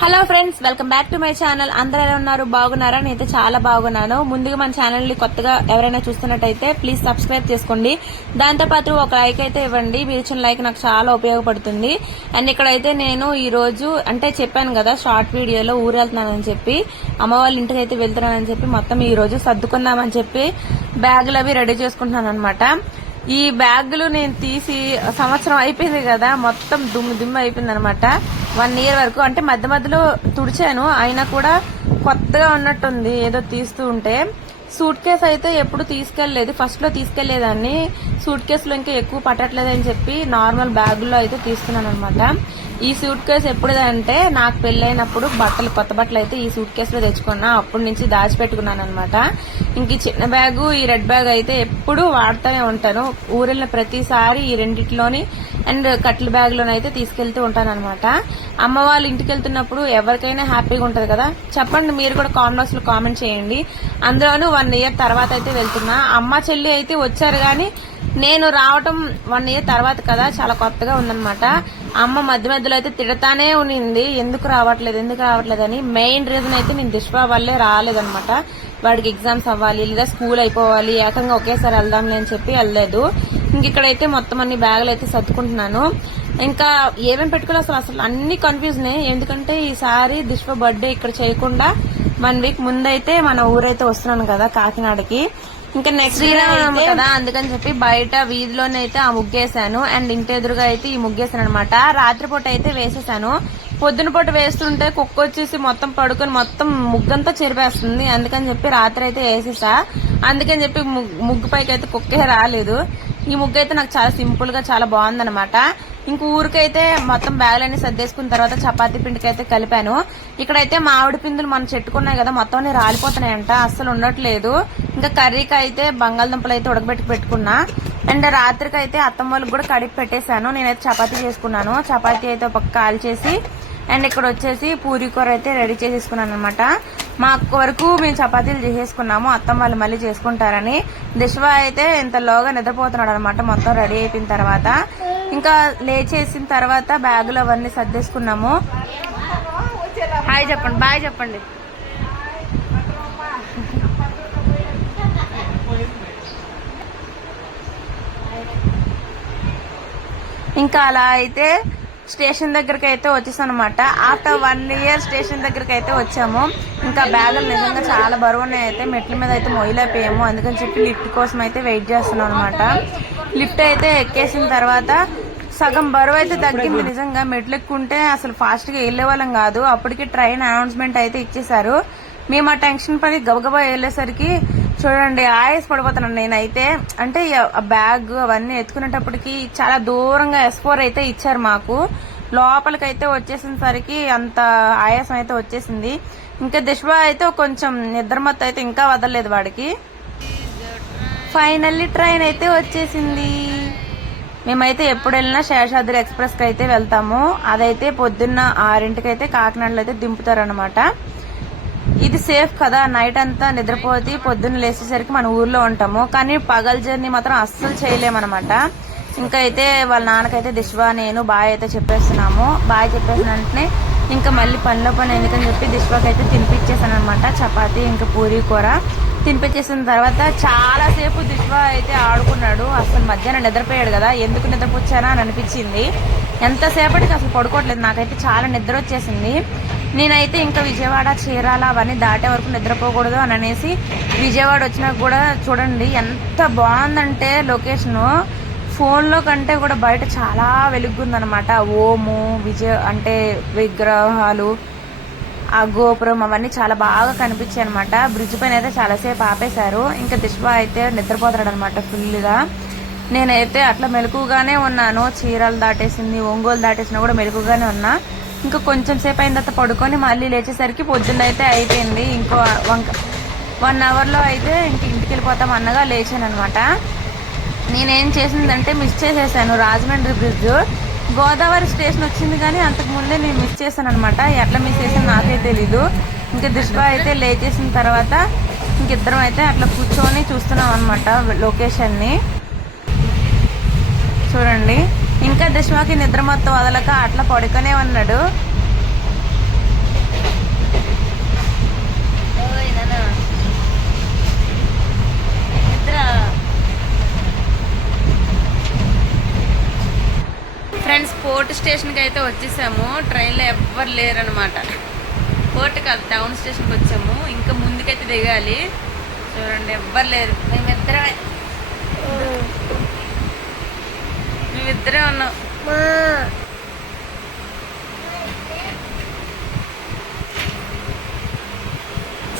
Hello friends, welcome back to my channel. అందరూ ఎలా ఉన్నారు? బాగున్నారా? నేనైతే చాలా బాగున్నాను. ముందుగా మన ఛానల్ ని కొత్తగా ఎవరైనా చూస్తున్నట్టయితే ప్లీజ్ సబ్స్క్రైబ్ చేసుకోండి. దాంతోపాటు ఒక లైక్ అయితే ఇవ్వండి. మీరు ఇచ్చిన లైక్ నాకు చాలా ఉపయోగపడుతుంది. అండ్ ఇక్కడైతే నేను ఈ రోజు అంటే చెప్పాను కదా షార్ట్ వీడియోలో ఊరు వెళ్తున్నానని చెప్పి, అమ్మ వాళ్ళ ఇంటికి అయితే వెళ్తున్నానని చెప్పి మొత్తం ఈ రోజు సర్దుకుందామని చెప్పి బ్యాగులు అవి రెడీ చేసుకుంటున్నాను అనమాట. ఈ బ్యాగులు నేను తీసి సంవత్సరం అయిపోయింది కదా, మొత్తం దుమ్ము అయిపోయింది అనమాట. 1 year వరకు అంటే మధ్య మధ్యలో తుడిచాను, అయినా కూడా కొత్తగా ఉన్నట్టుంది ఏదో తీస్తూ ఉంటే. సూట్ కేసు అయితే ఎప్పుడు తీసుకెళ్లేదు, ఫస్ట్ లో తీసుకెళ్లేదాన్ని. సూట్ కేసులో ఇంకా ఎక్కువ పట్టట్లేదని చెప్పి నార్మల్ బ్యాగుల్లో అయితే తీసుకున్నాను అనమాట. ఈ సూట్ కేసు ఎప్పుడుదంటే నాకు పెళ్ళైనప్పుడు కొత్త బట్టలు అయితే ఈ సూట్ కేసులో తెచ్చుకున్నా. అప్పటి నుంచి దాచిపెట్టుకున్నాను అనమాట. ఇంక ఈ చిన్న బ్యాగు, ఈ రెడ్ బ్యాగ్ అయితే ఎప్పుడు వాడుతూనే ఉంటాను. ఊరెళ్ళిన ప్రతిసారి ఈ రెండిట్లోని అండ్ కట్ల బ్యాగ్ లోనైతే తీసుకెళ్తూ ఉంటాను అనమాట. అమ్మ వాళ్ళ ఇంటికి వెళ్తున్నప్పుడు ఎవరికైనా హ్యాపీగా ఉంటది కదా. చెప్పండి, మీరు కూడా కామెంట్ బాక్స్ లో కామెంట్ చేయండి. అందులోనూ 1 year తర్వాత అయితే వెళ్తున్నా. అమ్మ చెల్లి అయితే వచ్చారు గాని నేను రావటం 1 year తర్వాత కదా, చాలా కొత్తగా ఉందన్నమాట. అమ్మ మధ్య మధ్యలో అయితే తిడతానే ఉన్నింది, ఎందుకు రావట్లేదు అని. మెయిన్ రీజన్ అయితే నేను దిష్వా వల్లే రాలేదనమాట. వాడికి ఎగ్జామ్స్ అవ్వాలి లేదా స్కూల్ అయిపోవాలి, ఏకంగా ఒకేసారి వెళ్దాంలే అని చెప్పి వెళ్ళలేదు. ఇంక ఇక్కడైతే మొత్తం అన్ని బ్యాగులు అయితే సర్దుకుంటున్నాను. ఇంకా ఏమేమి పెట్టుకోవాలి అసలు అన్ని కన్ఫ్యూజన్. ఎందుకంటే ఈసారి దిష్వ బర్త్డే ఇక్కడ చేయకుండా 1 week ముందైతే మన ఊరైతే వస్తున్నాను కదా కాకినాడకి. ఇంకా నెక్స్ట్ శ్రీరామనవమి కదా, అందుకని చెప్పి బయట వీధిలోనే అయితే ఆ ముగ్గేశాను. అండ్ ఇంటి ఎదురుగా అయితే ఈ ముగ్గేశాను అనమాట. రాత్రిపూట అయితే వేసేసాను. పొద్దున పూట వేస్తుంటే కుక్క వచ్చేసి మొత్తం పడుకొని మొత్తం ముగ్గంతా చెరిపేస్తుంది. అందుకని చెప్పి రాత్రి అయితే వేసేసా. అందుకని చెప్పి ముగ్గు పైకి అయితే కుక్కే రాలేదు. ఈ ముగ్గు అయితే నాకు చాలా సింపుల్ గా చాలా బాగుందనమాట. ఇంక ఊరికైతే మొత్తం బ్యాగులన్నీ సర్దేసుకున్న తర్వాత చపాతీ పిండికి అయితే కలిపాను. ఇక్కడైతే మామిడి పిందులు మనం చెట్టుకున్నాయి కదా, మొత్తం అన్ని రాలిపోతున్నాయంట, అస్సలు ఉండట్లేదు. ఇంకా కర్రీకి అయితే బంగాళదుంపలు అయితే ఉడకబెట్టి పెట్టుకున్నా. అండ్ రాత్రికి అయితే అత్తమ్మ వాళ్ళకి కూడా కడిగి పెట్టేశాను. నేనైతే చపాతీ చేసుకున్నాను. చపాతీ అయితే ఒక కాల్ చేసి అండ్ ఇక్కడ వచ్చేసి పూరీ కూర అయితే రెడీ చేసేసుకున్నాను అనమాట. మా అక్క వరకు మేము చపాతీలు చేసేసుకున్నాము, అత్తమ్మ వాళ్ళు మళ్ళీ చేసుకుంటారని. దిశ్వా అయితే ఇంతలోగా నిద్రపోతున్నాడు అనమాట మొత్తం రెడీ అయిపోయిన తర్వాత. ఇంకా లేచేసిన తర్వాత బ్యాగులు అవన్నీ సర్దేసుకున్నాము. హాయ్ చెప్పండి, బాయ్ చెప్పండి. ఇంకా అలా అయితే స్టేషన్ దగ్గరికి అయితే వచ్చేసాను అనమాట. ఆఫ్టర్ 1 year స్టేషన్ దగ్గరికి అయితే వచ్చాము. ఇంకా బ్యాగులు నిజంగా చాలా బరువు ఉన్నాయి. అయితే మెట్ల మీద అయితే మొయ్యలేకపోయాము, అందుకని చెప్పి లిఫ్ట్ కోసం అయితే వెయిట్ చేస్తున్నాం అనమాట. లిఫ్ట్ అయితే ఎక్కేసిన తర్వాత సగం బరువు అయితే తగ్గింది. నిజంగా మెట్లు ఎక్కుంటే అసలు ఫాస్ట్ గా వెళ్లే వాళ్ళం కాదు. అప్పటికి ట్రైన్ అనౌన్స్మెంట్ అయితే ఇచ్చేసారు. మేము ఆ టెన్షన్ పడి గబగబా వెళ్లేసరికి చూడండి ఆయాస పడిపోతున్నాను నేనైతే. అంటే ఆ బ్యాగ్ అవన్నీ ఎత్తుకునేటప్పటికి చాలా దూరంగా S4 అయితే ఇచ్చారు మాకు. లోపలికైతే వచ్చేసిన సరికి అంత ఆయాసం అయితే వచ్చేసింది. ఇంకా దిశ్వా అయితే కొంచెం నిద్రమత్తు అయితే ఇంకా వదలలేదు వాడికి. ఫైనల్లీ ట్రైన్ అయితే వచ్చేసింది. మేమైతే ఎప్పుడు వెళ్ళినా శేషాద్రి ఎక్స్ప్రెస్ కి అయితే వెళ్తాము. అదైతే పొద్దున్న 6 అయితే కాకినాడలో అయితే దింపుతారనమాట. ఇది సేఫ్ కదా, నైట్ అంతా నిద్రపోతే పొద్దున్న లేచేసరికి మన ఊర్లో ఉంటాము. కానీ పగల జర్నీ మాత్రం అస్సలు చేయలేమన్నమాట. ఇంకా అయితే వాళ్ళ నాన్నకైతే దిశ్వా నేను బాయ్ అయితే చెప్పేస్తున్నాము. బాయ్ చెప్పేసిన వెంటనే ఇంకా మళ్ళీ పనిలో పని ఎందుకని చెప్పి దిశ్వాకి అయితే తినిపించేసాను అనమాట. చపాతీ ఇంకా పూరీ కూర తినిపించేసిన తర్వాత చాలా సేపు దిశ్వా అయితే ఆడుకున్నాడు. అసలు మధ్యాహ్నం నిద్రపోయాడు కదా, ఎందుకు నిద్రపోచ్చానా అని అనిపించింది. ఎంతసేపటికి అసలు పడుకోవట్లేదు, నాకైతే చాలా నిద్ర వచ్చేసింది. నేనైతే ఇంకా విజయవాడ చీరాల అవన్నీ దాటే వరకు నిద్రపోకూడదు అని అనేసి విజయవాడ వచ్చినా కూడా చూడండి ఎంత బాగుందంటే లొకేషన్. ఫోన్లో కంటే కూడా బయట చాలా వెలుగుందనమాట. ఓము అంటే విగ్రహాలు, ఆ గోపురం అవన్నీ చాలా బాగా కనిపించాయి అనమాట. బ్రిడ్జ్ పైన అయితే చాలాసేపు ఆపేశారు. ఇంకా దిశ్వా అయితే నిద్రపోతాడు అనమాట ఫుల్ గా. నేనైతే అట్లా మెలకుగానే ఉన్నాను. చీరాలు దాటేసింది, ఒంగోలు దాటేసినా కూడా మెలకుగానే ఉన్నా. ఇంకా కొంచెం సేపు అయిన తర్వాత పడుకొని మళ్ళీ లేచేసరికి పొద్దున్న అయితే అయిపోయింది. ఇంకో 1 hour లో అయితే ఇంక ఇంటికి వెళ్ళిపోతాం అన్నగా లేచాను అనమాట. నేనేం చేసిందంటే మిస్ చేసేసాను రాజమండ్రి బ్రిడ్జ్. గోదావరి స్టేషన్ వచ్చింది కానీ అంతకు ముందే నేను మిస్ చేశాను అనమాట. ఎట్లా మిస్ చేసాను నాకే తెలీదు. ఇంకా దిశ్వా అయితే లేచేసిన తర్వాత ఇంకిద్దరం అయితే అట్లా కూర్చొని చూస్తున్నాం అనమాట లొకేషన్ ని. చూడండి ఇంకా దిశ్వాకి నిద్ర మొత్తం వదలక అట్లా పడుకునే ఉన్నాడు. స్టేషన్ కి అయితే వచ్చేసాము. ట్రైన్ లో ఎవ్వరు లేరనమాట. కోర్టు కాదు, టౌన్ స్టేషన్ కి వచ్చాము. ఇంకా ముందుకైతే దిగాలి. చూడండి ఎవ్వరు లేరు. మేమిద్దరే ఉన్నాం.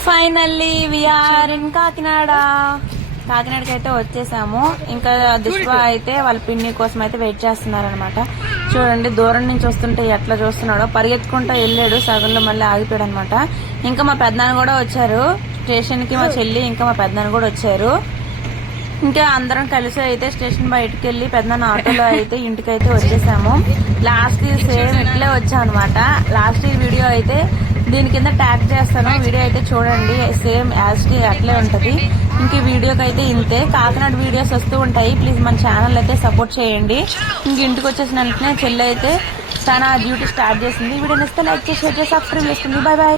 ఫైనల్లీ వీఆర్ ఇన్ కాకినాడకి అయితే వచ్చేసాము. ఇంకా దిష్వ అయితే వాళ్ళ పిన్ని కోసం అయితే వెయిట్ చేస్తున్నారు అనమాట. చూడండి దూరం నుంచి వస్తుంటే ఎట్లా చూస్తున్నాడో, పరిగెత్తుకుంటూ వెళ్ళాడు, సగంలో మళ్ళీ ఆగిపోయాడు అనమాట. ఇంకా మా పెద్దనాన్న కూడా వచ్చారు స్టేషన్ కి. మా చెల్లి ఇంకా మా పెద్దనాన్న కూడా వచ్చారు. ఇంకా అందరం కలిసి అయితే స్టేషన్ బయటకు వెళ్ళి పెద్దనాన్న ఆటోలో అయితే ఇంటికి అయితే వచ్చేసాము. లాస్ట్ సేమ్ ఇట్లే వచ్చాం అనమాట. లాస్ట్ వీడియో అయితే దీని కింద ట్యాగ్ చేస్తాను, వీడియో అయితే చూడండి. సేమ్ యాజ్ అట్లే ఉంటది. ఇంక ఈ వీడియోకి అయితే ఇంతే. కాకినాడ వీడియోస్ వస్తూ ఉంటాయి. ప్లీజ్ మన ఛానల్ అయితే సపోర్ట్ చేయండి. ఇంక ఇంటికి వచ్చేసిన వెంటనే చెల్లి అయితే తన డ్యూటీ స్టార్ట్ చేసింది. వీడియో నచ్చితే లైక్ చేసి షేర్ చేసి సబ్స్క్రైబ్ చేసుకోండి. Bye bye.